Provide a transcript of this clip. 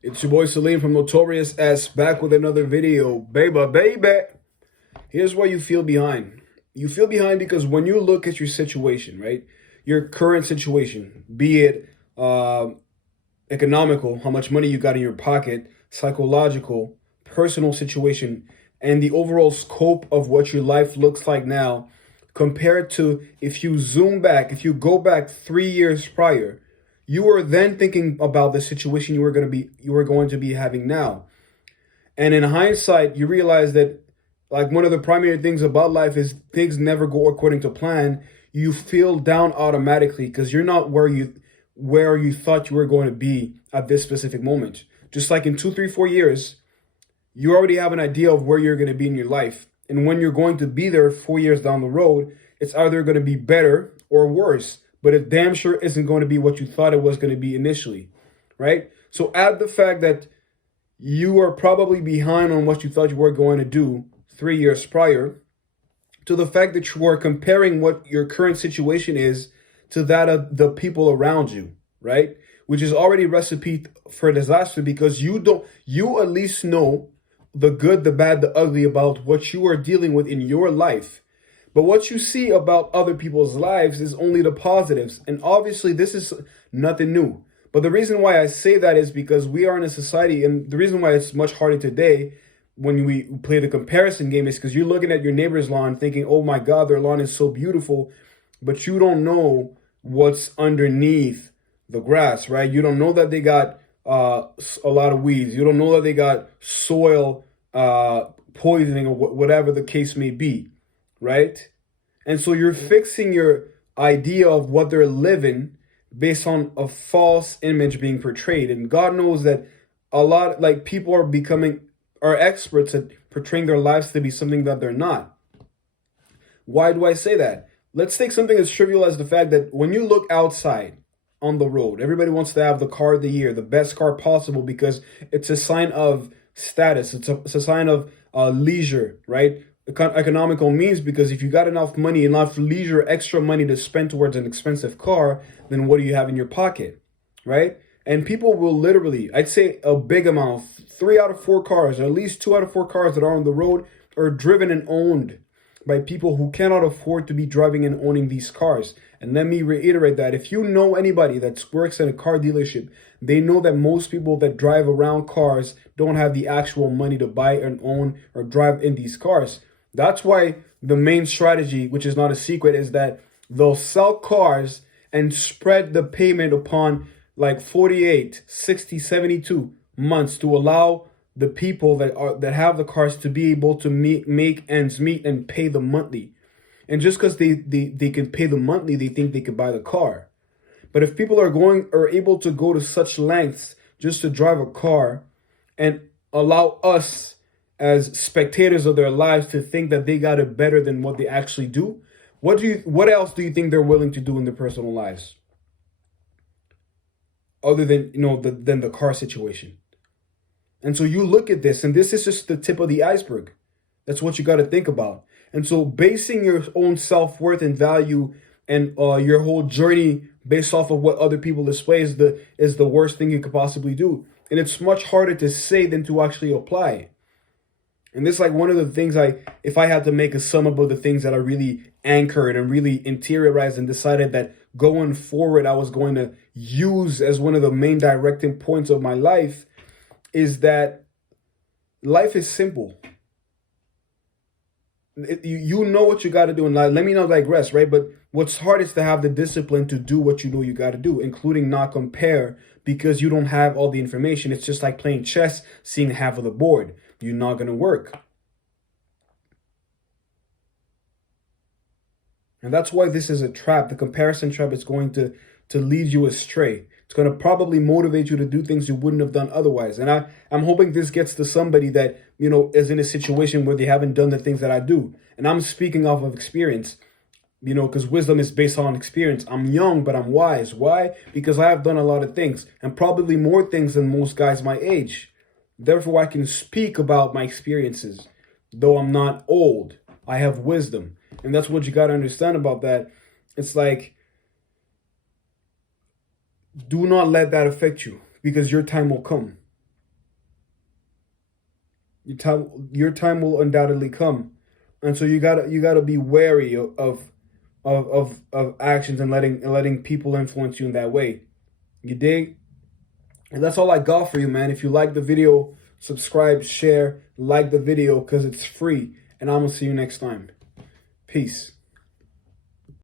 It's your boy Salim from Notorious S back with another video. Baby. Here's why you feel behind. You feel behind because when you look at your situation, right? Your current situation, be it economical, how much money you got in your pocket, psychological, personal situation, and the overall scope of what your life looks like now, compared to if you zoom back, if you go back 3 years prior, you were then thinking about the situation you were going to be having now. And in hindsight, you realize that like one of the primary things about life is things never go according to plan. You feel down automatically because you're not where you thought you were going to be at this specific moment. Just like in 2, 3, 4 years, you already have an idea of where you're going to be in your life. And when you're going to be there 4 years down the road, it's either going to be better or worse. But it damn sure isn't going to be what you thought it was going to be initially, right? So add the fact that you are probably behind on what you thought you were going to do 3 years prior, to the fact that you are comparing what your current situation is to that of the people around you, right? Which is already recipe for disaster because you at least know the good, the bad, the ugly about what you are dealing with in your life. But what you see about other people's lives is only the positives. And obviously, this is nothing new. But the reason why I say that is because we are in a society, and the reason why it's much harder today when we play the comparison game is because you're looking at your neighbor's lawn thinking, oh my God, their lawn is so beautiful, but you don't know what's underneath the grass, right? You don't know that they got a lot of weeds. You don't know that they got soil poisoning or whatever the case may be, right? And so you're fixing your idea of what they're living based on a false image being portrayed. And God knows that a lot, like people are experts at portraying their lives to be something that they're not. Why do I say that? Let's take something as trivial as the fact that when you look outside on the road, everybody wants to have the car of the year, the best car possible, because it's a sign of status. It's a sign of leisure, right? Economical means, because if you got enough money, enough leisure, extra money to spend towards an expensive car, then what do you have in your pocket, right? And people will literally, I'd say a big amount, 3 out of 4 cars, or at least 2 out of 4 cars that are on the road are driven and owned by people who cannot afford to be driving and owning these cars. And let me reiterate that if you know anybody that works in a car dealership, they know that most people that drive around cars don't have the actual money to buy and own or drive in these cars. That's why the main strategy, which is not a secret, is that they'll sell cars and spread the payment upon like 48, 60, 72 months to allow the people that have the cars to be able to make ends meet and pay the monthly. And just because they can pay the monthly, they think they could buy the car. But if people are able to go to such lengths just to drive a car and allow us as spectators of their lives to think that they got it better than what they actually do, what else do you think they're willing to do in their personal lives? Other than, than the car situation. And so you look at this, and this is just the tip of the iceberg. That's what you got to think about. And so basing your own self-worth and value and your whole journey based off of what other people display is the worst thing you could possibly do. And it's much harder to say than to actually apply. And this is like one of the things if I had to make a sum up of the things that I really anchored and really interiorized and decided that going forward I was going to use as one of the main directing points of my life, is that life is simple. You know what you got to do in life. Let me not digress, right? But what's hard is to have the discipline to do what you know you got to do, including not compare, because you don't have all the information. It's just like playing chess, seeing half of the board. You're not going to work. And that's why this is a trap. The comparison trap is going to lead you astray. It's going to probably motivate you to do things you wouldn't have done otherwise. And I'm hoping this gets to somebody that, is in a situation where they haven't done the things that I do. And I'm speaking off of experience, because wisdom is based on experience. I'm young, but I'm wise. Why? Because I have done a lot of things, and probably more things than most guys my age. Therefore, I can speak about my experiences. Though I'm not old, I have wisdom. And that's what you got to understand about that. It's like, do not let that affect you, because your time will come. Your time will undoubtedly come, and so you gotta be wary of actions and letting people influence you in that way. You dig? And that's all I got for you, man. If you like the video, subscribe, share, like the video because it's free. And I'm gonna see you next time. Peace.